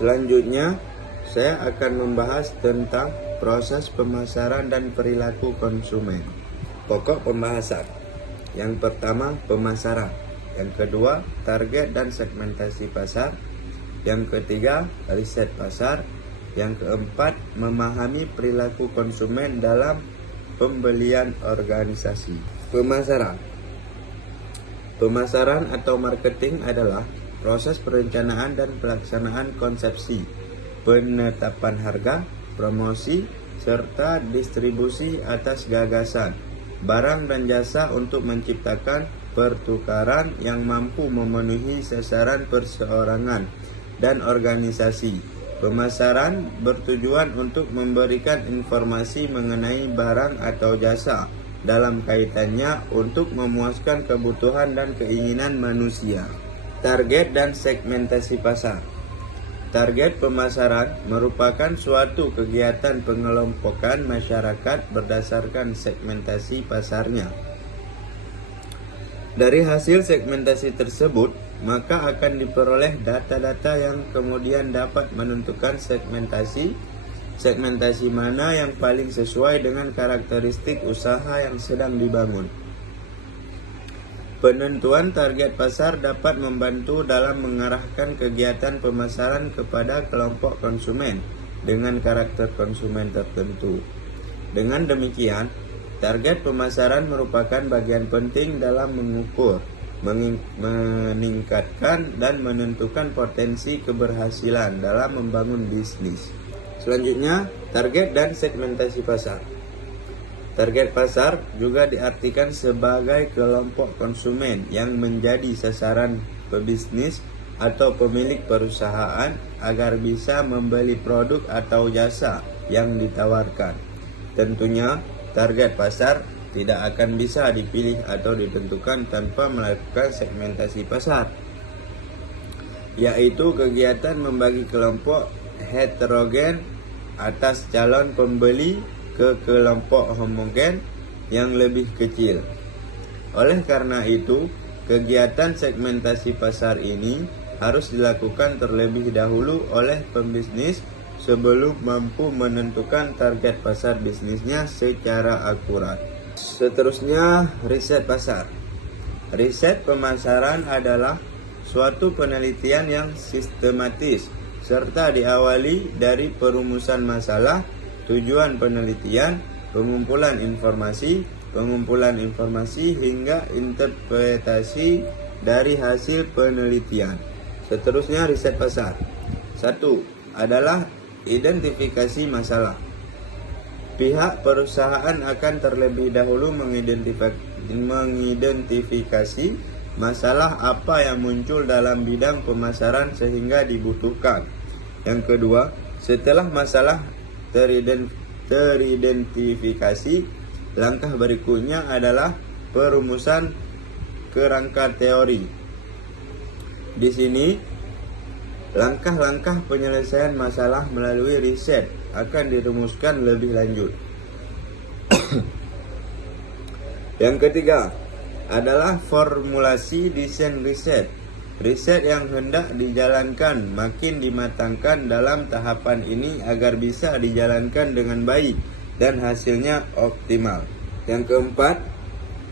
Selanjutnya, saya akan membahas tentang proses pemasaran dan perilaku konsumen. Pokok pembahasan. Yang pertama, pemasaran. Yang kedua, target dan segmentasi pasar. Yang ketiga, riset pasar. Yang keempat, memahami perilaku konsumen dalam pembelian organisasi. Pemasaran. Pemasaran atau marketing adalah proses perencanaan dan pelaksanaan konsepsi, penetapan harga, promosi, serta distribusi atas gagasan, barang dan jasa untuk menciptakan pertukaran yang mampu memenuhi sasaran perseorangan dan organisasi. Pemasaran bertujuan untuk memberikan informasi mengenai barang atau jasa dalam kaitannya untuk memuaskan kebutuhan dan keinginan manusia. Target dan segmentasi pasar. Target pemasaran merupakan suatu kegiatan pengelompokan masyarakat berdasarkan segmentasi pasarnya. Dari hasil segmentasi tersebut, maka akan diperoleh data-data yang kemudian dapat menentukan segmentasi mana yang paling sesuai dengan karakteristik usaha yang sedang dibangun. Penentuan target pasar dapat membantu dalam mengarahkan kegiatan pemasaran kepada kelompok konsumen dengan karakter konsumen tertentu. Dengan demikian, target pemasaran merupakan bagian penting dalam mengukur, meningkatkan, dan menentukan potensi keberhasilan dalam membangun bisnis. Selanjutnya, target dan segmentasi pasar. Target pasar juga diartikan sebagai kelompok konsumen yang menjadi sasaran pebisnis atau pemilik perusahaan agar bisa membeli produk atau jasa yang ditawarkan. Tentunya, target pasar tidak akan bisa dipilih atau ditentukan tanpa melakukan segmentasi pasar, yaitu kegiatan membagi kelompok heterogen atas calon pembeli ke kelompok homogen yang lebih kecil. Oleh karena itu, kegiatan segmentasi pasar ini harus dilakukan terlebih dahulu oleh pembisnis sebelum mampu menentukan target pasar bisnisnya secara akurat. Seterusnya, riset pasar. Riset pemasaran adalah suatu penelitian yang sistematis serta diawali dari perumusan masalah, tujuan penelitian, pengumpulan informasi hingga interpretasi dari hasil penelitian. Seterusnya, riset pasar. 1. Adalah identifikasi masalah. Pihak perusahaan akan terlebih dahulu mengidentifikasi masalah apa yang muncul dalam bidang pemasaran sehingga dibutuhkan. Yang kedua, setelah masalah teridentifikasi, langkah berikutnya adalah perumusan kerangka teori. Di sini, langkah-langkah penyelesaian masalah melalui riset akan dirumuskan lebih lanjut. Yang ketiga adalah formulasi desain riset. Riset yang hendak dijalankan makin dimatangkan dalam tahapan ini agar bisa dijalankan dengan baik dan hasilnya optimal. Yang keempat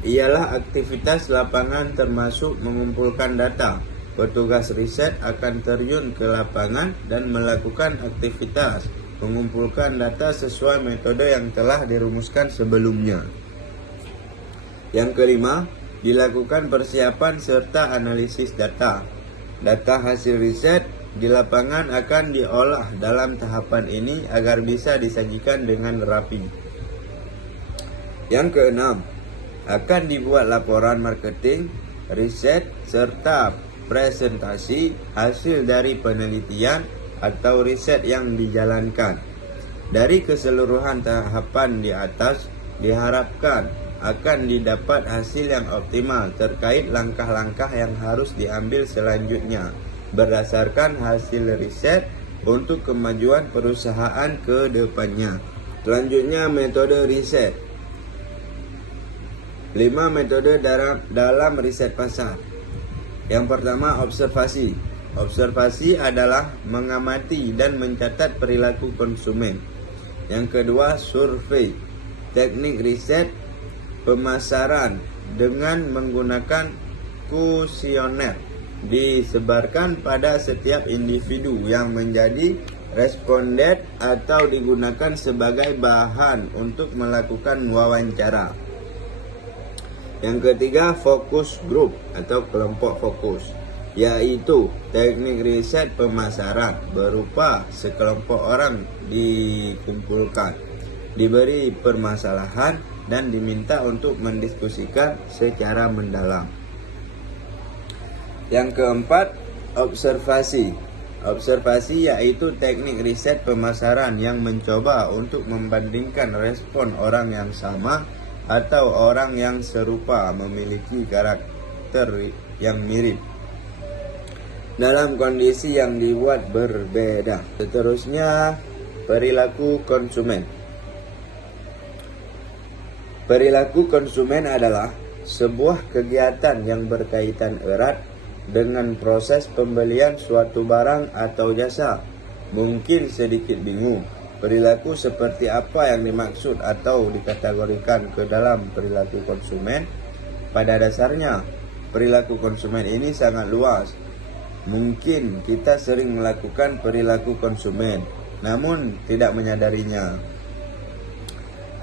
ialah aktivitas lapangan termasuk mengumpulkan data. Petugas riset akan terjun ke lapangan dan melakukan aktivitas mengumpulkan data sesuai metode yang telah dirumuskan sebelumnya. Yang kelima, dilakukan persiapan serta analisis data. Data hasil riset di lapangan akan diolah dalam tahapan ini agar bisa disajikan dengan rapi. Yang keenam, akan dibuat laporan marketing, riset, serta presentasi hasil dari penelitian atau riset yang dijalankan. Dari keseluruhan tahapan di atas, diharapkan akan didapat hasil yang optimal terkait langkah-langkah yang harus diambil selanjutnya berdasarkan hasil riset untuk kemajuan perusahaan ke depannya. Selanjutnya, metode riset. 5 metode dalam riset pasar. Yang pertama, observasi. observasi adalah mengamati dan mencatat perilaku konsumen. Yang kedua, survei. Teknik riset pemasaran dengan menggunakan kuesioner disebarkan pada setiap individu yang menjadi responden atau digunakan sebagai bahan untuk melakukan wawancara. Yang ketiga, fokus group atau kelompok fokus, yaitu teknik riset pemasaran berupa sekelompok orang dikumpulkan, diberi permasalahan dan diminta untuk mendiskusikan secara mendalam. Yang keempat, observasi. Observasi yaitu teknik riset pemasaran yang mencoba untuk membandingkan respon orang yang sama atau orang yang serupa memiliki karakter yang mirip dalam kondisi yang dibuat berbeda. Seterusnya, perilaku konsumen. Perilaku konsumen adalah sebuah kegiatan yang berkaitan erat dengan proses pembelian suatu barang atau jasa. Mungkin sedikit bingung, perilaku seperti apa yang dimaksud atau dikategorikan ke dalam perilaku konsumen. Pada dasarnya, perilaku konsumen ini sangat luas. Mungkin kita sering melakukan perilaku konsumen, namun tidak menyadarinya.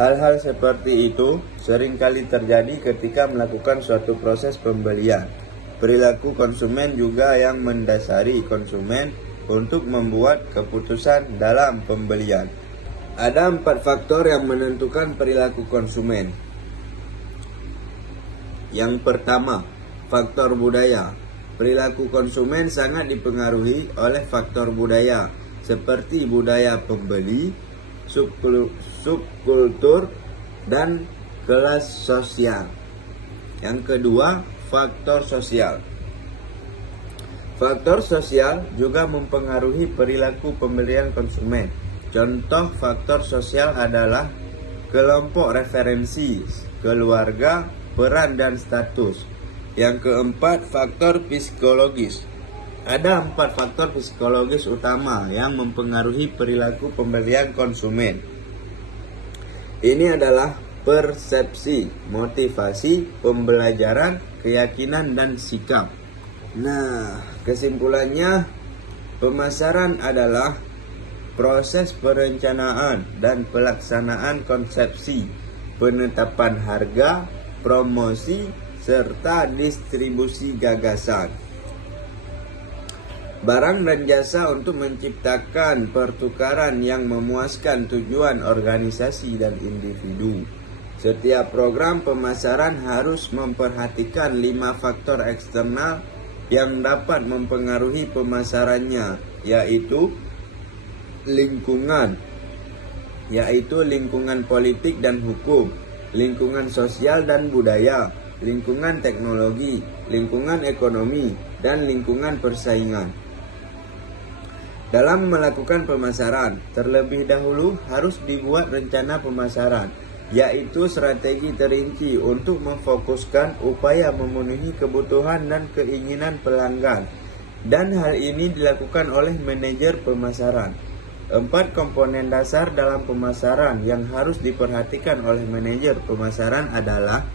Hal-hal seperti itu seringkali terjadi ketika melakukan suatu proses pembelian. Perilaku konsumen juga yang mendasari konsumen untuk membuat keputusan dalam pembelian. Ada 4 faktor yang menentukan perilaku konsumen. Yang pertama, faktor budaya. Perilaku konsumen sangat dipengaruhi oleh faktor budaya, seperti budaya pembeli, subkultur, dan kelas sosial. Yang kedua, faktor sosial. Faktor sosial juga mempengaruhi perilaku pembelian konsumen. Contoh faktor sosial adalah kelompok referensi, keluarga, peran, dan status. Yang keempat, faktor psikologis. Ada 4 faktor psikologis utama yang mempengaruhi perilaku pembelian konsumen. Ini adalah persepsi, motivasi, pembelajaran, keyakinan, dan sikap. Nah, kesimpulannya, pemasaran adalah proses perencanaan dan pelaksanaan konsepsi, penetapan harga, promosi, serta distribusi gagasan barang dan jasa untuk menciptakan pertukaran yang memuaskan tujuan organisasi dan individu. Setiap program pemasaran harus memperhatikan 5 faktor eksternal yang dapat mempengaruhi pemasarannya, yaitu lingkungan politik dan hukum, lingkungan sosial dan budaya, lingkungan teknologi, lingkungan ekonomi, dan lingkungan persaingan. Dalam melakukan pemasaran, terlebih dahulu harus dibuat rencana pemasaran, yaitu strategi terinci untuk memfokuskan upaya memenuhi kebutuhan dan keinginan pelanggan. Dan hal ini dilakukan oleh manajer pemasaran. 4 komponen dasar dalam pemasaran yang harus diperhatikan oleh manajer pemasaran adalah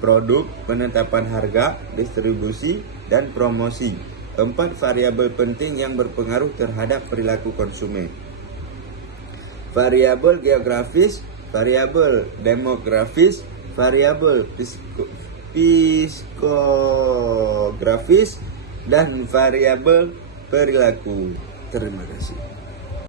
produk, penetapan harga, distribusi, dan promosi. 4 variabel penting yang berpengaruh terhadap perilaku konsumen. Variabel geografis, variabel demografis, variabel psikografis, dan variabel perilaku. Terima kasih.